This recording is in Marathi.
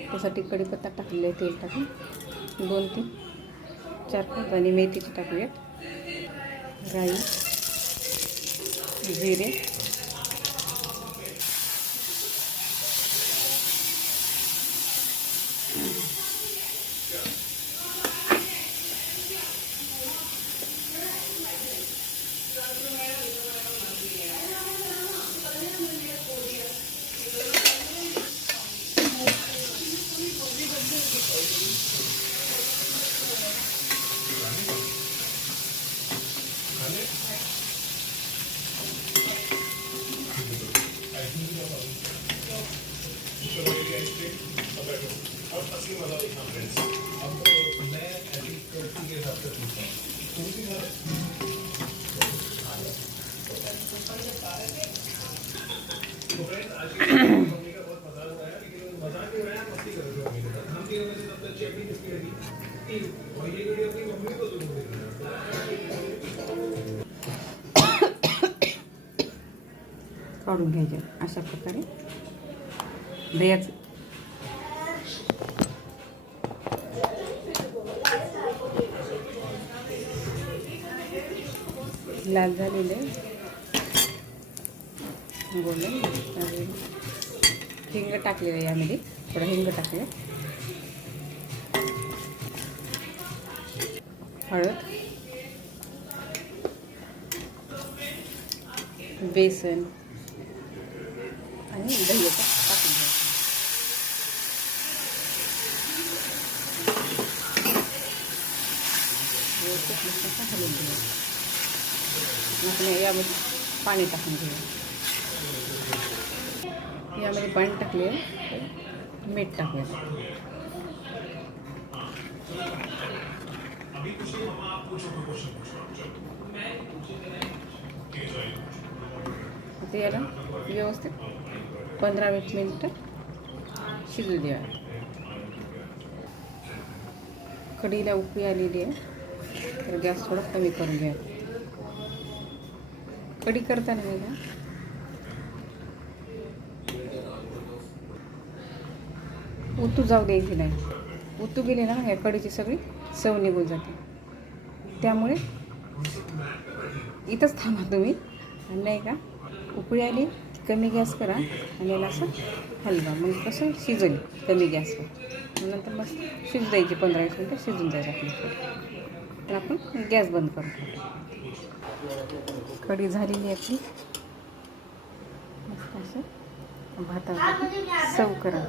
त्यासाठी कढीपत्ता टाकलेला आहे, तेल टाकून 2 ते 4 आणि मेथीची टाकूयात, राई, जिरे, काढून घ्यायचे अशा प्रकारे दह्याचं लाल झालेले गोले हिंग टाकलेलं आहे, यामध्ये थोडं हिंग टाकले, हळद, बेसन आणि दही टाकून घ्यायचं. हलवून घ्यायचं. आपण यामध्ये पाणी टाकून घेऊया. यामध्ये पाणी टाकले, मीठ टाकूया. आता याला व्यवस्थित 15-20 मिनिटं शिजू द्या. कढीला उकळी आलेली आहे, तर गॅस थोडा कमी करून घ्या. कढी करताना बघा उतू जाऊ द्यायची नाही. उतू गेले ना या कढीची सगळी चव निघून जाते. त्यामुळे इथंच थांबा तुम्ही, आणि नाही का उकळी आली कमी गॅस करा आणि याला असं हलवा, मग कसं शिजेल कमी गॅसवर. नंतर मस्त शिजू द्यायची, 15-20 मिनिटं शिजून जाईल आपली. तर आपण गॅस बंद करू. कढी झालेली आपली, मस्त असं भातावर सर्व करा.